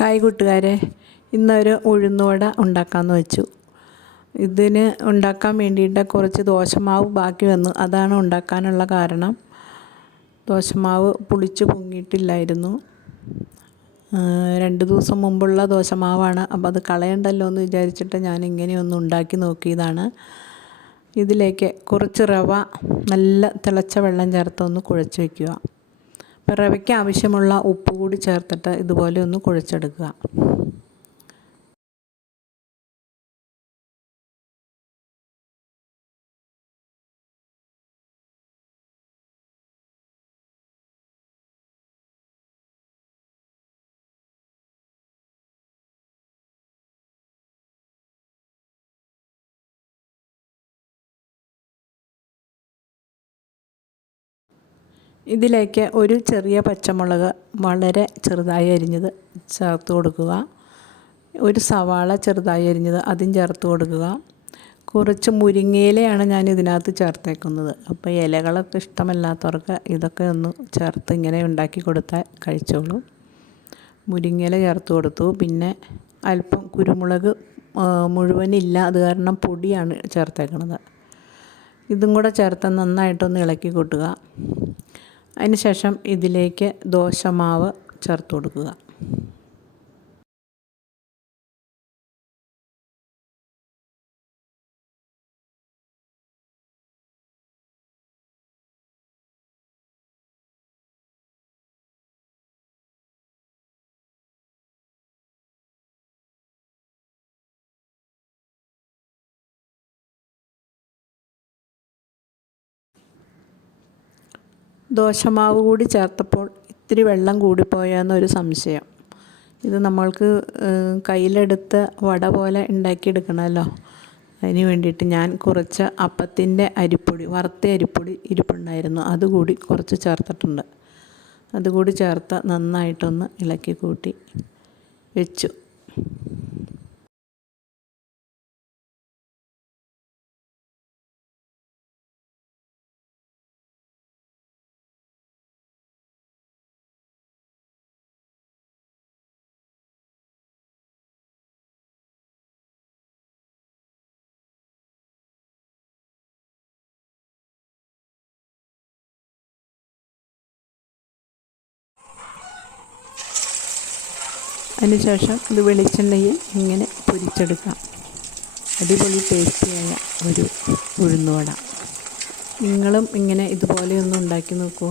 Hi കൂട്ടുകാരെ, ഇന്നൊരു ഉഴുന്നുവട ഉണ്ടാക്കാമെന്ന് വെച്ചു. ഇതിന് ഉണ്ടാക്കാൻ വേണ്ടിയിട്ട് കുറച്ച് ദോശമാവ് ബാക്കി വന്നു. അതാണ് ഉണ്ടാക്കാനുള്ള കാരണം. ദോശമാവ് പുളിച്ച് പൊങ്ങിയിട്ടില്ലായിരുന്നു. 2 ദിവസം മുമ്പുള്ള ദോശമാവാണ്. അപ്പോൾ അത് കളയണ്ടല്ലോ എന്ന് വിചാരിച്ചിട്ട് ഞാൻ ഇങ്ങനെയൊന്ന് ഉണ്ടാക്കി നോക്കിയതാണ്. ഇതിലേക്ക് കുറച്ച് റവ നല്ല തിളച്ച വെള്ളം ചേർത്ത് ഒന്ന് കുഴച്ച് വയ്ക്കുക. അപ്പോൾ റവയ്ക്ക് ആവശ്യമുള്ള ഉപ്പ് കൂടി ചേർത്തിട്ട് ഇതുപോലെ ഒന്ന് കുഴച്ചെടുക്കുക. ഇതിലേക്ക് ഒരു ചെറിയ പച്ചമുളക് വളരെ ചെറുതായി അരിഞ്ഞത് ചേർത്ത് കൊടുക്കുക. ഒരു സവാള ചെറുതായി അരിഞ്ഞത് അതും ചേർത്ത് കൊടുക്കുക. കുറച്ച് മുരിങ്ങയിലയാണ് ഞാൻ ഇതിനകത്ത് ചേർത്തേക്കുന്നത്. അപ്പോൾ ഇലകളൊക്കെ ഇഷ്ടമല്ലാത്തവർക്ക് ഇതൊക്കെ ഒന്ന് ചേർത്ത് ഇങ്ങനെ ഉണ്ടാക്കി കൊടുത്താൽ കഴിച്ചോളൂ. മുരിങ്ങയില ചേർത്ത് കൊടുത്തു. പിന്നെ അല്പം കുരുമുളക് മുഴുവനില്ല, അത് കാരണം പൊടിയാണ് ചേർത്തേക്കുന്നത്. ഇതും കൂടെ ചേർത്ത് നന്നായിട്ടൊന്ന് ഇളക്കി കൂട്ടുക. അതിനുശേഷം ഇതിലേക്ക് ദോശമാവ് ചേർത്ത് കൊടുക്കുക. ദോശമാവ് കൂടി ചേർത്തപ്പോൾ ഇത്തിരി വെള്ളം കൂടിപ്പോയെന്നൊരു സംശയം. ഇത് നമ്മൾക്ക് കയ്യിലെടുത്ത് വട പോലെ ഉണ്ടാക്കിയെടുക്കണമല്ലോ. അതിന് വേണ്ടിയിട്ട് ഞാൻ കുറച്ച് അപ്പത്തിൻ്റെ അരിപ്പൊടി, വറുത്ത അരിപ്പൊടി ഇരിപ്പുണ്ടായിരുന്നു, അതുകൂടി കുറച്ച് ചേർത്തിട്ടുണ്ട്. അതുകൂടി ചേർത്ത് നന്നായിട്ടൊന്ന് ഇളക്കി കൂട്ടി വെച്ചു. അതിനുശേഷം ഇത് വെളിച്ചെണ്ണയിൽ ഇങ്ങനെ പൊരിച്ചെടുക്കാം. അടിപൊളി ടേസ്റ്റിയായ ഒരു ഉഴുന്നുവട. നിങ്ങളും ഇങ്ങനെ ഇതുപോലെയൊന്ന് ഉണ്ടാക്കി നോക്കൂ.